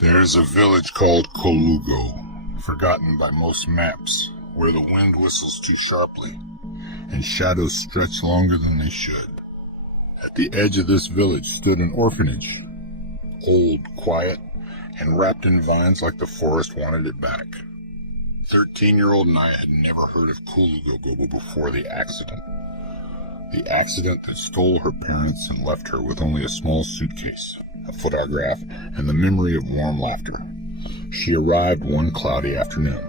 There's a village called Kolugo, forgotten by most maps, where the wind whistles too sharply, and shadows stretch longer than they should. At the edge of this village stood an orphanage, old, quiet, and wrapped in vines like the forest wanted it back. 13-year-old Naya had never heard of Kolugo before the accident. The accident that stole her parents and left her with only a small suitcase, a photograph, and the memory of warm laughter. She arrived one cloudy afternoon.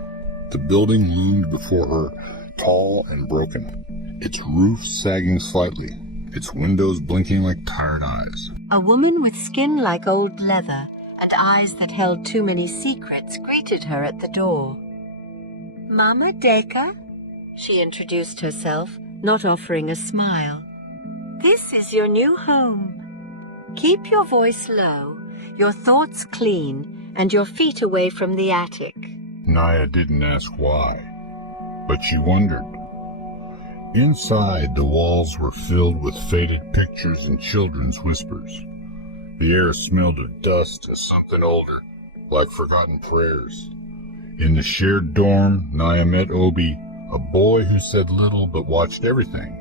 The building loomed before her, tall and broken, its roof sagging slightly, its windows blinking like tired eyes. A woman with skin like old leather and eyes that held too many secrets greeted her at the door. "Mama Deka," she introduced herself, not offering a smile. "This is your new home. Keep your voice low, your thoughts clean, and your feet away from the attic." Naya didn't ask why, but she wondered. Inside, the walls were filled with faded pictures and children's whispers. The air smelled of dust and something older, like forgotten prayers. In the shared dorm, Naya met Obi, a boy who said little but watched everything.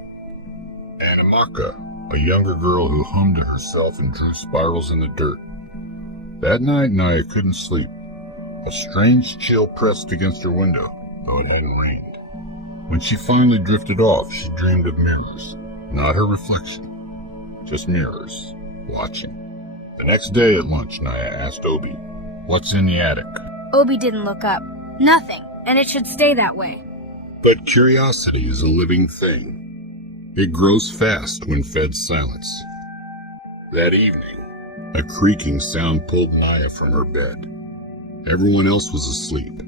And Amaka, a younger girl who hummed to herself and drew spirals in the dirt. That night, Naya couldn't sleep. A strange chill pressed against her window, though it hadn't rained. When she finally drifted off, she dreamed of mirrors. Not her reflection, just mirrors, watching. The next day at lunch, Naya asked Obi, "What's in the attic?" Obi didn't look up. Nothing, and it should stay that way. But curiosity is a living thing. It grows fast when fed silence. That evening, a creaking sound pulled Naya from her bed. Everyone else was asleep.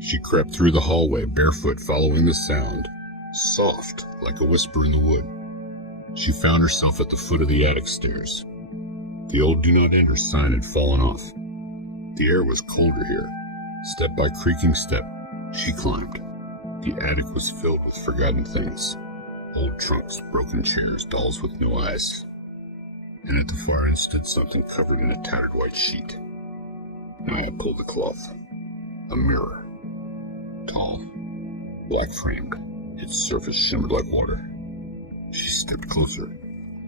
She crept through the hallway, barefoot, following the sound, soft like a whisper in the wood. She found herself at the foot of the attic stairs. The old "Do Not Enter" sign had fallen off. The air was colder here. Step by creaking step, she climbed. The attic was filled with forgotten things. Old trunks, broken chairs, dolls with no eyes. And at the far end stood something covered in a tattered white sheet. Naya pulled the cloth. A mirror. Tall, black-framed. Its surface shimmered like water. She stepped closer.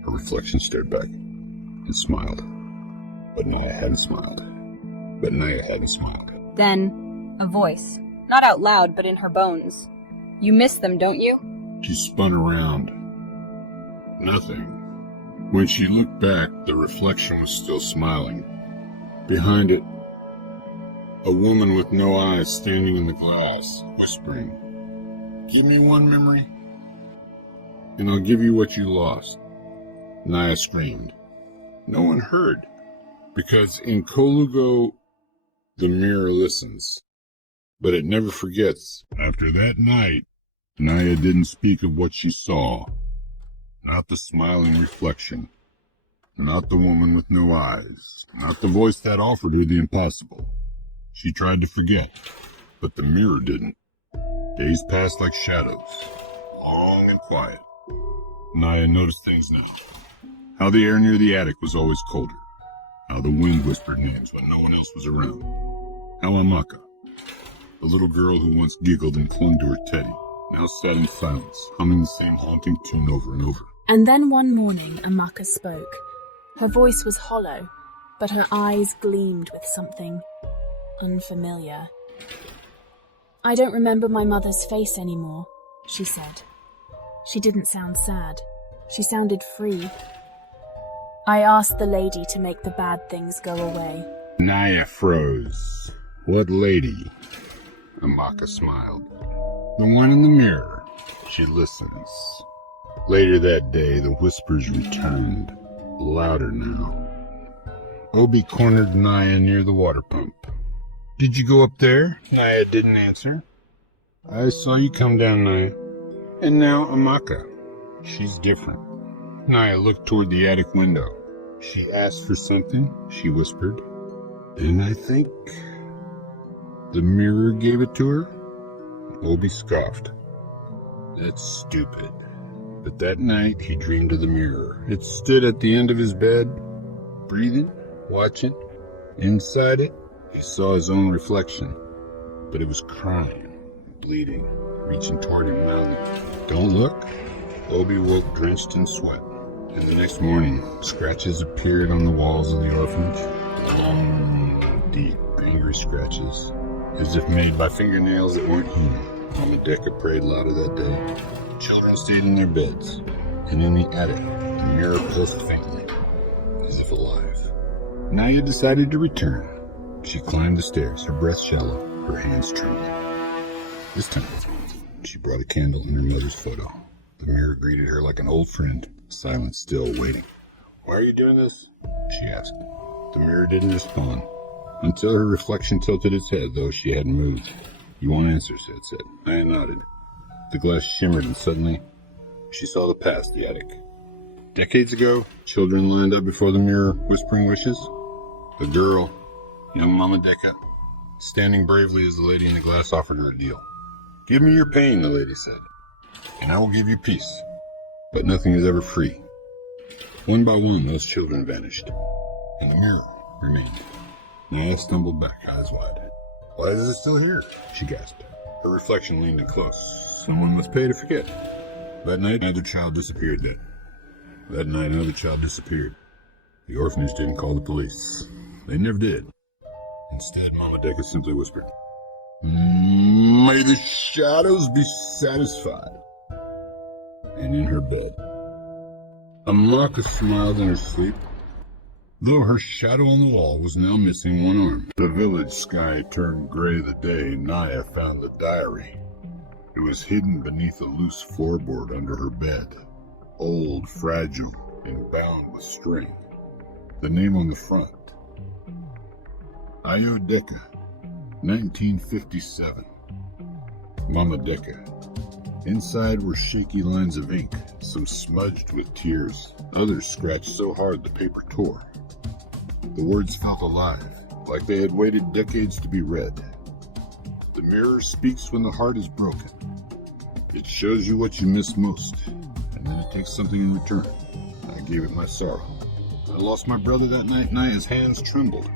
Her reflection stared back and smiled. But Naya hadn't smiled. Then, a voice. Not out loud, but in her bones. "You miss them, don't you?" She spun around. Nothing. When she looked back, the reflection was still smiling. Behind it, a woman with no eyes standing in the glass, whispering, "Give me one memory, and I'll give you what you lost." Naya screamed. No one heard, because in Kolugo, the mirror listens, but it never forgets. After that night, Naya didn't speak of what she saw. Not the smiling reflection. Not the woman with no eyes. Not the voice that offered her the impossible. She tried to forget, but the mirror didn't. Days passed like shadows, long and quiet. Naya noticed things now. How the air near the attic was always colder. How the wind whispered names when no one else was around. How Amaka, the little girl who once giggled and clung to her teddy, now sat in silence, humming the same haunting tune over and over. And then one morning, Amaka spoke. Her voice was hollow, but her eyes gleamed with something unfamiliar. "I don't remember my mother's face anymore," she said. She didn't sound sad. She sounded free. "I asked the lady to make the bad things go away." Naya froze. What lady? Amaka smiled. The one in the mirror. She listens. Later that day, the whispers returned, louder now. Obi cornered Naya near the water pump. "Did you go up there?" Naya didn't answer. "I saw you come down, Naya. And now Amaka. She's different." Naya looked toward the attic window. "She asked for something," she whispered. "And I think the mirror gave it to her?" Obi scoffed. "That's stupid." But that night he dreamed of the mirror. It stood at the end of his bed, breathing, watching, Inside it, he saw his own reflection, but it was crying, bleeding, reaching toward him, mouthing, "Don't look." Obi woke drenched in sweat, and the next morning, scratches appeared on the walls of the orphanage. Long, deep, angry scratches, as if made by fingernails that weren't human. Mama Decca prayed louder that day. Children stayed in their beds, and in the attic, the mirror pulsed faintly, as if alive. Naya decided to return. She climbed the stairs, her breath shallow, her hands trembling. This time, she brought a candle and her mother's photo. The mirror greeted her like an old friend, silent, still, waiting. "Why are you doing this?" she asked. The mirror didn't respond, until her reflection tilted its head, though she hadn't moved. "You want answers," it said. Naya nodded. The glass shimmered, and suddenly, she saw the past, the attic. Decades ago, children lined up before the mirror, whispering wishes. A girl, young Mama Decca, standing bravely as the lady in the glass offered her a deal. "Give me your pain," the lady said, "and I will give you peace. But nothing is ever free." One by one, those children vanished, and the mirror remained. Naya stumbled back, eyes wide. "Why is it still here?" she gasped. Her reflection leaned in close. Someone must pay to forget. That night, another child disappeared then. That night, another child disappeared. The orphanage didn't call the police. They never did. Instead, Mama Decca simply whispered, "May the shadows be satisfied." And in her bed, Amaka smiled in her sleep, though her shadow on the wall was now missing one arm. The village sky turned gray the day Naya found the diary. It was hidden beneath a loose floorboard under her bed, old, fragile, and bound with string. The name on the front, Ayo Decca, 1957. Mama Decca. Inside were shaky lines of ink, some smudged with tears, others scratched so hard the paper tore. The words felt alive, like they had waited decades to be read. The mirror speaks when the heart is broken. It shows you what you miss most, and then it takes something in return. I gave it my sorrow. I lost my brother that night. Naya's hands trembled.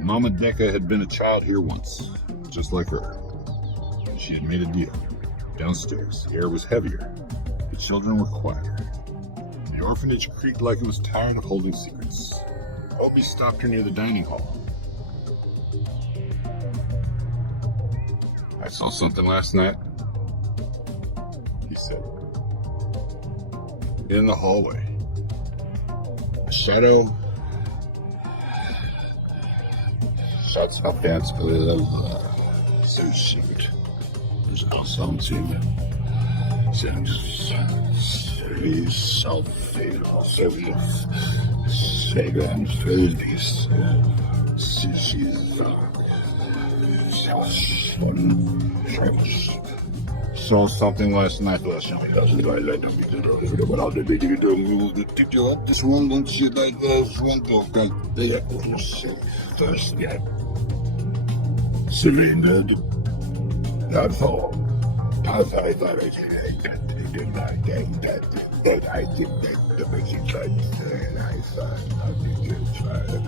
Mama Decca had been a child here once, just like her. She had made a deal. Downstairs, the air was heavier. The children were quieter. The orphanage creaked like it was tired of holding secrets. Obi stopped her near the dining hall. "I saw something last night," he said. "In the hallway. A shadow. Shots up dance for so shoot. There's something. Very self-fatal, fragrance, peace. She's saw something last night. Well, somebody doesn't let them be the but I'll be the take you up this one, don't shit like this one, don't they are going to say first yet. Surrendered. That's all. I thought I did not get that, but I did that to make it right there, and I thought I did try it.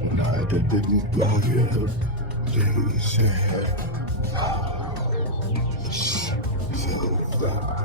And I didn't go here. They said, so far.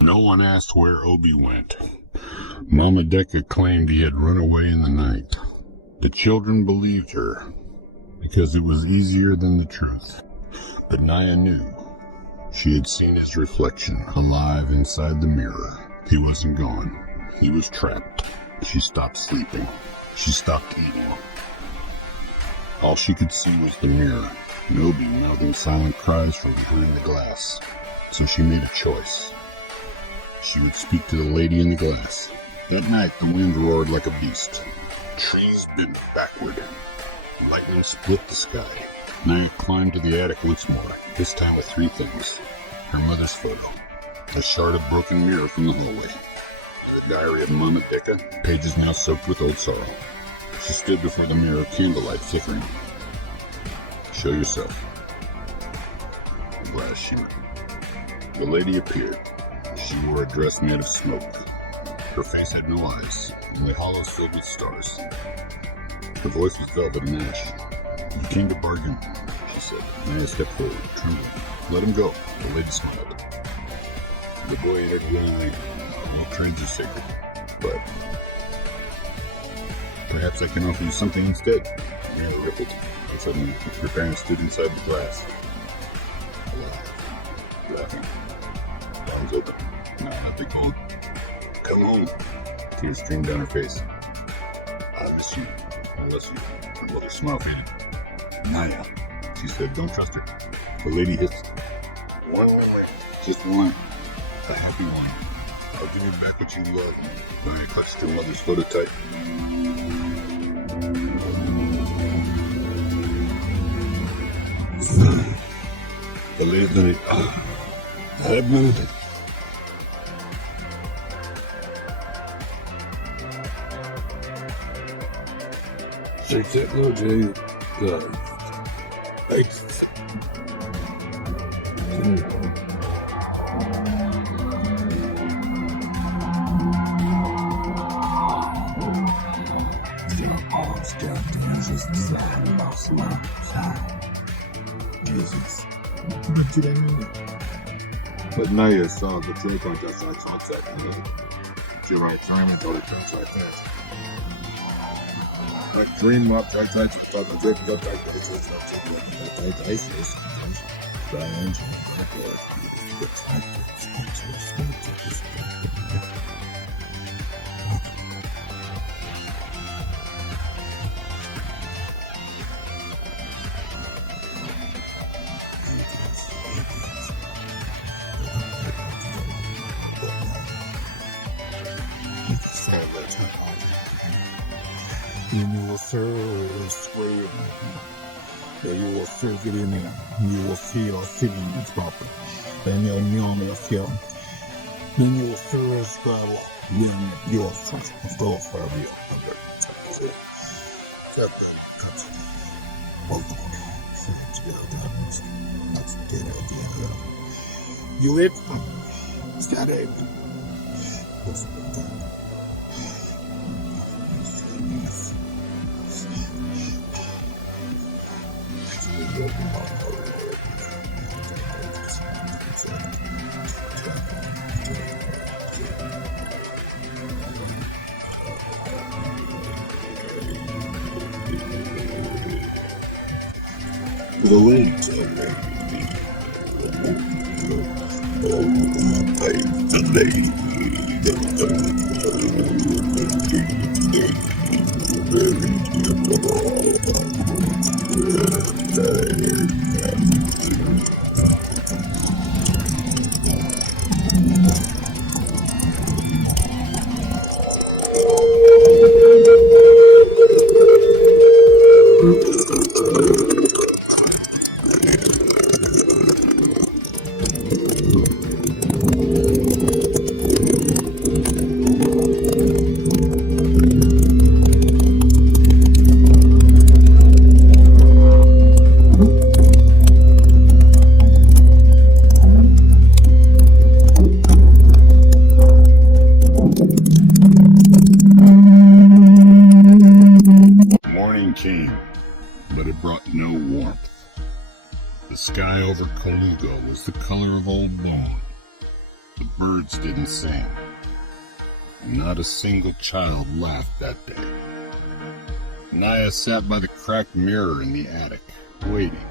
No one asked where Obi went. Mama Decca claimed he had run away in the night. The children believed her because it was easier than the truth. But Naya knew. She had seen his reflection alive inside the mirror. He wasn't gone. He was trapped. She stopped sleeping. She stopped eating. All she could see was the mirror. Nobi mouthing silent cries from behind the glass. So she made a choice. She would speak to the lady in the glass. That night the wind roared like a beast. Trees bent backward. Lightning split the sky. Naya climbed to the attic once more, this time with 3 things. Her mother's photo, a shard of broken mirror from the hallway, the diary of Mama Deka, pages now soaked with old sorrow. She stood before the mirror, candlelight flickering. Show yourself. The glass shimmered. The lady appeared. She wore a dress made of smoke. Her face had no eyes, only hollows filled with stars. Her voice was velvet and ash. You came to bargain, she said. Naya stepped forward, trembling. Let him go. The lady smiled. The boy entered willingly. All trades are sacred. But perhaps I can offer you something instead. Naya rippled. And suddenly, her parents stood inside the glass. Alive. Laughing. Arms open. No, not big hole. Come home. Tears streamed down her face. I miss you. I miss you. Her mother's smile faded. Naya, she said, don't trust her. The lady hissed. One memory. Just one. A happy one. I'll give you back what you love. Naya clutched her mother's photo tight. The lady's done it. I admitted it. Shake that little J. Thanks. But Naya saw the trade contract outside. She wrote time and told her like that. That dream up, I tried to talk a drip, got back to you will serve square. You will serve it in there. You will feel feelings proper. Then you'll know me feel. Then you will serve square. Then you will go for real. You live. Steady. The late came, but it brought no warmth. The sky over Kolugo was the color of old bone. The birds didn't sing. Not a single child laughed that day. Naya sat by the cracked mirror in the attic, waiting.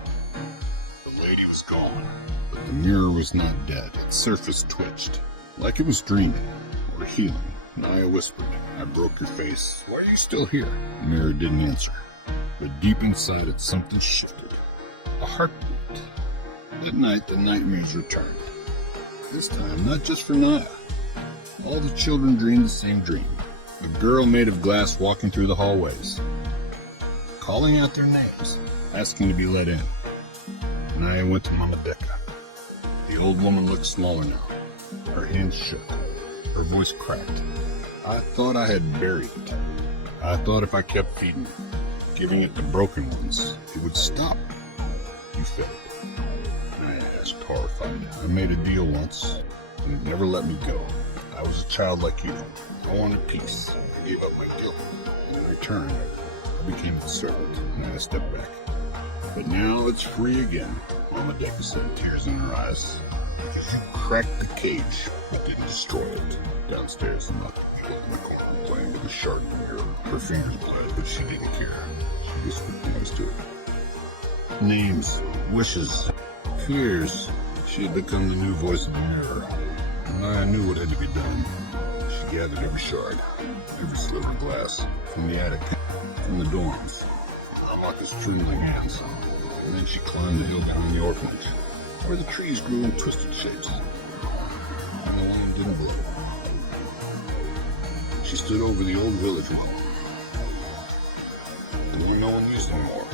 The lady was gone, but the mirror was not dead. Its surface twitched, like it was dreaming or healing. Naya whispered, "I broke your face. Why are you still here?" The mirror didn't answer, but deep inside it something shifted. A heartbeat. That night, the nightmares returned. This time, not just for Naya. All the children dreamed the same dream. A girl made of glass walking through the hallways, calling out their names, asking to be let in. Naya went to Mama Deka. The old woman looked smaller now. Her hands shook. Her voice cracked. I thought I had buried it. I thought if I kept feeding it, giving it to broken ones, it would stop. You fed it. Naya asked, horrified. I made a deal once, and it never let me go. I was a child like you. I wanted peace. I gave up my guilt. And in return, I became its servant, and I stepped back. But now it's free again, Mama Deka said, tears in her eyes. Because you cracked the cage, but didn't destroy it. Downstairs, the mother in the corner playing with a shard of the mirror. Her fingers bled, but she didn't care. She whispered things to it. Names, wishes, fears. She had become the new voice of the mirror. And I knew what had to be done. She gathered every shard, every sliver of glass, from the attic, from the dorms, Amaka's trembling hands. And then she climbed the hill behind the orphanage, where the trees grew in twisted shapes, and the wind didn't blow. She stood over the old village wall. The one no one used anymore.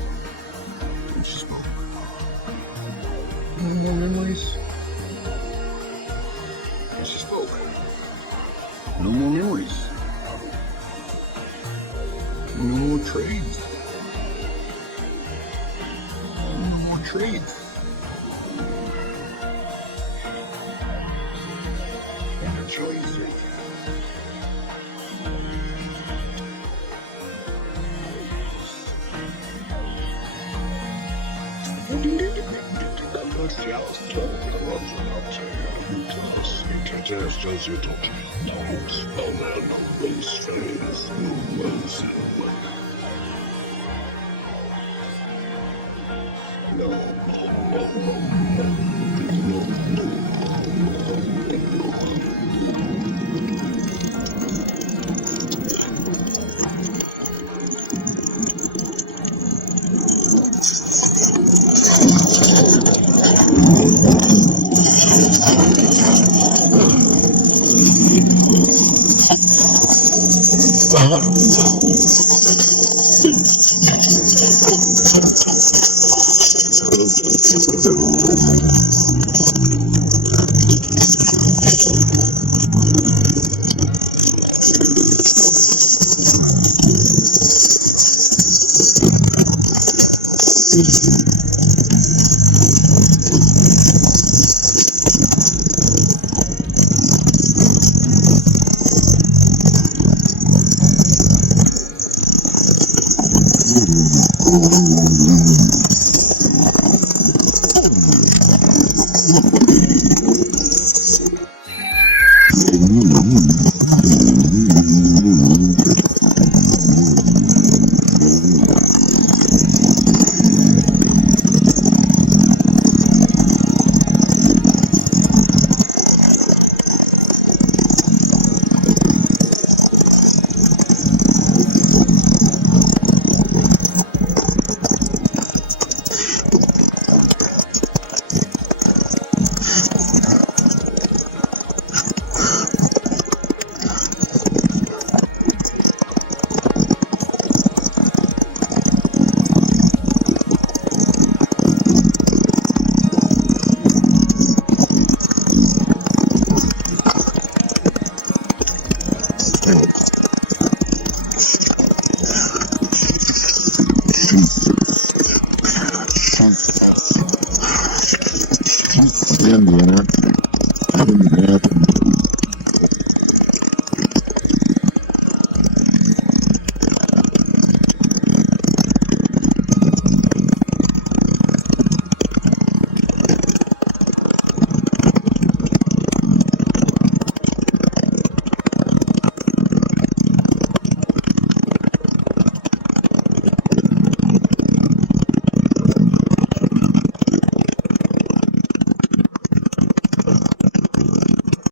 And she spoke. No more memories. And she spoke. No more memories. No more trades. No more trades. And a choice.